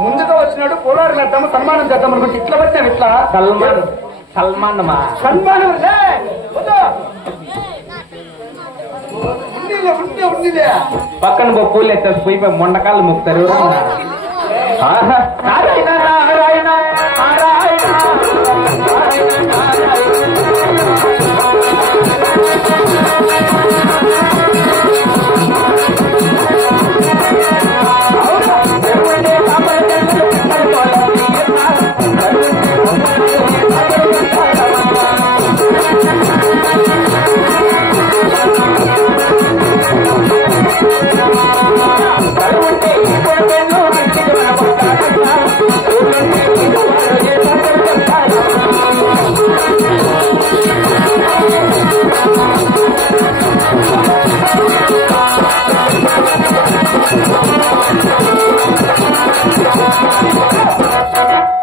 ముందుగా వచ్చినాడు పోలారు కట్టాము సన్మానం చేద్దాం అనుకుంటే ఇట్లా వచ్చాను ఇట్లా సల్మానమా సన్మానం పక్కన పూలు ఎత్తారు పోయి మొండకాళ్ళు ముక్తారు నారాయణ నారాయణ నారాయణ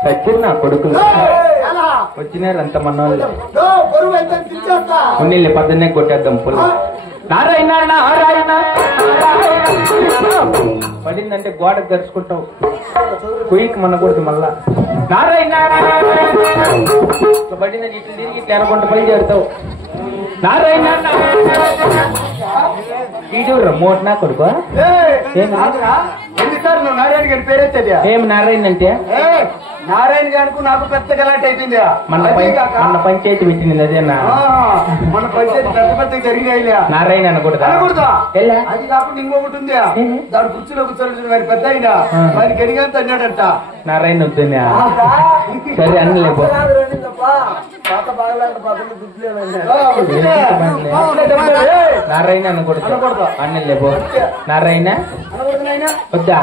సచ్చిన్న కొడుకులు వచ్చినారు అంత మనోళ్ళు ఉన్నిల్లి పద్దన్నే కొట్టేద్దాం పుల్ల నారాయణ నారాయణ పడిందంటే గోడ తెరుచుకుంటావు కుయ్యికి మనకూడదు మళ్ళా నారాయణ పడిందని ఇట్లా తిరిగి ఇట్లా ఎరగొంట పని చేరుతావు నారాయణ ఈడూరు మోట్ నా కొడుకు ఎన్నిసార్లు నువ్వు నారాయణ గారి పేరెత్తది ఏం నారాయణ అంటే నారాయణ గారికి నాకు పెద్ద గలాట్ అయిపోయింది మన పంచాయతీ పెట్టింది అదేనా మన పంచాయతీ పెద్ద పెద్ద జరిగినాయి నారాయణ అనకూడదా అది కాకుండా ఇంకొకటి ఉంది దాని కుర్చీలో కూర్చొని వారి పెద్ద అయినా వారికి ఎరిగంత అన్నాడంట నారాయణ వద్దునా సరే అన్నలేబో నారాయణ అనకూడదు అన్నలేబో నారాయణ వద్దా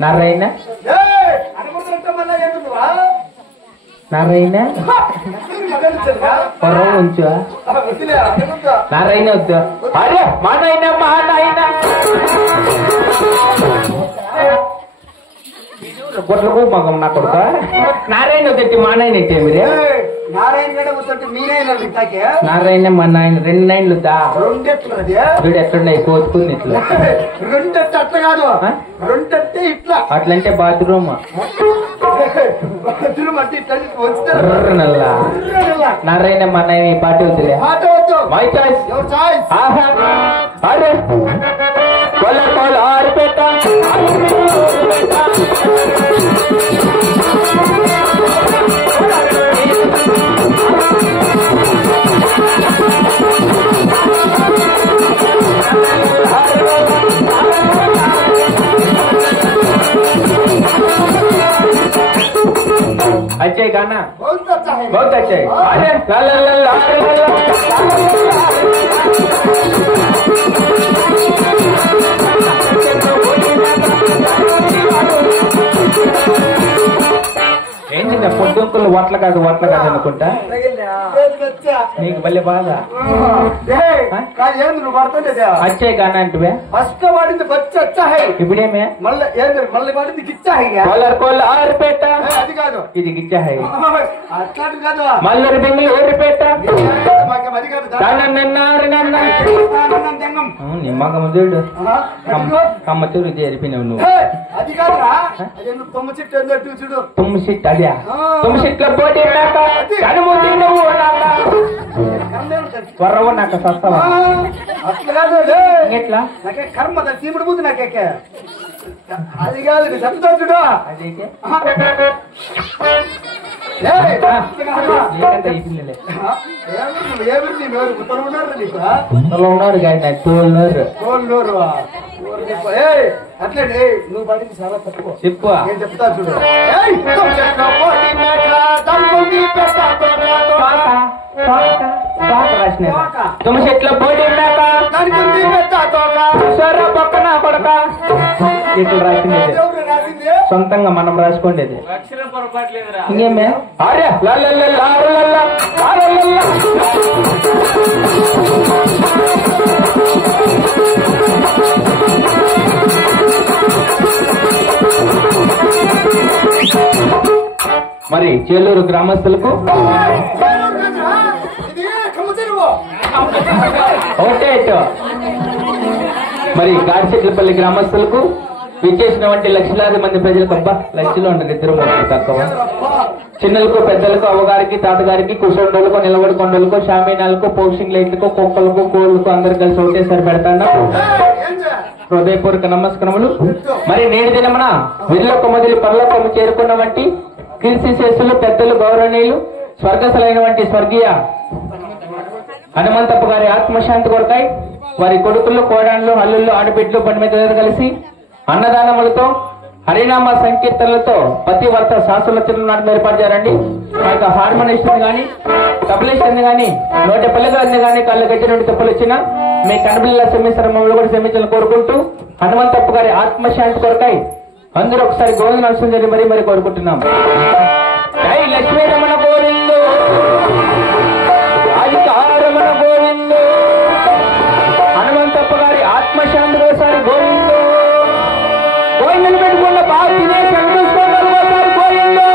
నారాయణ నారాయణ పొరం ఉంచు నారాయణ వద్దు అరే మా నాయన మా నాయన గొడ్లకు మగం నా కొడుక నారాయణ వద్దంటే మా నాయన అయితే మీరే నారాయణ గడ వద్దంటే మీనాయన నారాయణ మా నాయన 2 9 దా రెండెట్లు వీడు ఎట్లున్నాయి కోతుకుంది ఇట్లా రెండెట్టు అట్లా కాదు రెండెట్టే ఇట్లా అట్లంటే బాత్రూమ్ నారాయణ మా నాయన ఈ పాట వద్దులే మై చాయిస్ అరే కొల కొల ఆరిపేట अच्छे गाना बहुत अच्छा है अरे ला ला ला ला ఏంటి పొద్దుంకులు వట్ల కాదు అనుకుంటా నీకు భలే బాధ అచ్చే గానా అంటే ఫస్ట్ వాడింది బచ్చి వచ్చా ఇప్పుడేమే మళ్ళీ వాడింది గిచ్చా ఆరిపేట అది కాదు ఇది గిచ్చా అట్లాంటి కాదు మల్లరి బెంగులు ఊరిపేట అది కాదు నిమ్మకమ్మదుడు కమ్మతూరు జరిపినావు నువ్వు అది కాదురా తుమ్మ చెట్టు చూడు తుమ్మ చెట్టు అదే తుమ్మ చెట్ల పోటీ త్వరవ నాకు సస్తావా అట్లా కాదు ఎట్లా నాకే కర్మ సీముడు బుద్ధి నాకే అది కాదు చెప్తా చూడు అదైతే ఉన్నారు కానీ తోలున్నారు అట్లే నువ్వు పడింది చాలా తక్కువ చెప్పు నేను చెప్తా చూడు తుమ్మ చెట్ల పోటీ పక్కన కొడక ఇట్లా రాసింది సొంతంగా మనం రాసుకోండి ఇంకేమే అరే మరి చేలూరు గ్రామస్తులకు ఒకటే ఇటు. మరి గాడిచెట్లపల్లి గ్రామస్తులకు విచ్చేసిన వంటి లక్షలాది మంది ప్రజలకు అబ్బా లక్షలో ఉంటుంది ఇద్దరు మొత్తం తక్కువ. చిన్నలకు పెద్దలకు అవ్వగారికి తాతగారికి కుషండోళ్ళకు నిలబడి కొండలకు షామీనాలకు పౌషింగ్ లైట్లకు కుక్కలకు కోళ్లకు అందరు కలిసి ఒకటేసారి పెడతాను హృదయపూర్వక నమస్కారములు. మరి నేటి దినమున విల్లోక మొదలు పరలోకము చేరుకున్న వంటి కీర్తిశేషులు పెద్దలు గౌరవనీయులు స్వర్గస్థులైన వంటి స్వర్గీయ హనుమంతప్ప గారి ఆత్మశాంతి కొరకై వారి కొడుకులు కోడాన్లు అల్లుళ్ళు ఆడబిడ్డలు బండి మీద కలిసి అన్నదానములతో హరినామ సంకీర్తనలతో ప్రతి వర్త శాస్త్రోచ్చరణ నాటకం ఏర్పాటు చేయాలండి. మా యొక్క హార్మోనిస్ట్ గానీ తబలేషన్ గానీ నోట పల్లెగాన్ని గానీ కళ్ళు గట్టి నుండి తప్పులు వచ్చినా మీ కనబిల్ల శ్రమిశ్రమంలో కూడా శ్రమించాలని కోరుకుంటూ హనుమంతప్ప గారి ఆత్మశాంతి కొరకై అందరూ ఒకసారి గోవింద నరసింహ జరిగి మరీ కోరుకుంటున్నాం. జై లక్ష్మీ రమణ గోవిందు, రమణ గోవిందు, హనుమంతప్ప గారి ఆత్మశాంతి ఒకసారి గోవిందు. గోవిందుని పెట్టుకున్న బాగా తినేసి అనిపిస్తున్నారు ఒకసారి గోవిందు.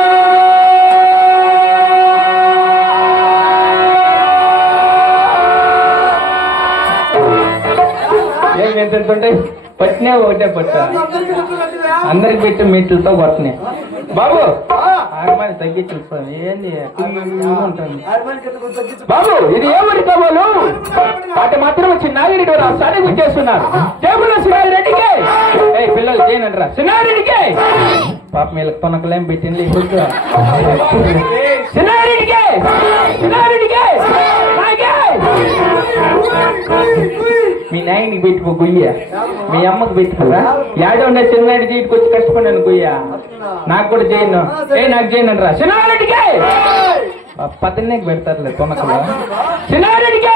ఏం ఎంత ఉంటాయి పట్టినే ఒకటే పట్ట అందరికి పెట్టి మీట్లతో పట్టినాయి. బాబు హార్మోని తగ్గించుకోండి ఏంది ఉంటుంది బాబు, ఇది ఏమని కబోలు వాటి మాత్రం చిన్నారెడ్డి రాష్ట్రానికి వచ్చేస్తున్నారు. టేబుల్ చిన్నారెడ్డికి పిల్లలు చేయనంటారా చిన్నారెడ్డికి పాప మీళ్ళకి తొనకలేం పెట్టింది చిన్నారెడ్డికి చిన్నారెడ్డికి మీ నాయనికి పెట్టుకో గుయ్య, మీ అమ్మకు పెట్టుకోరా యాడో ఉండే చిన్నారెడ్డి జీటికి వచ్చి కష్టపడినాను గుయ్య నాకు కూడా చేయను నాకు చేయను రా చిన్నారెడ్డికి పద్దెనిమిదికి పెడతారులే తొనకలో చిన్నారెడ్డికి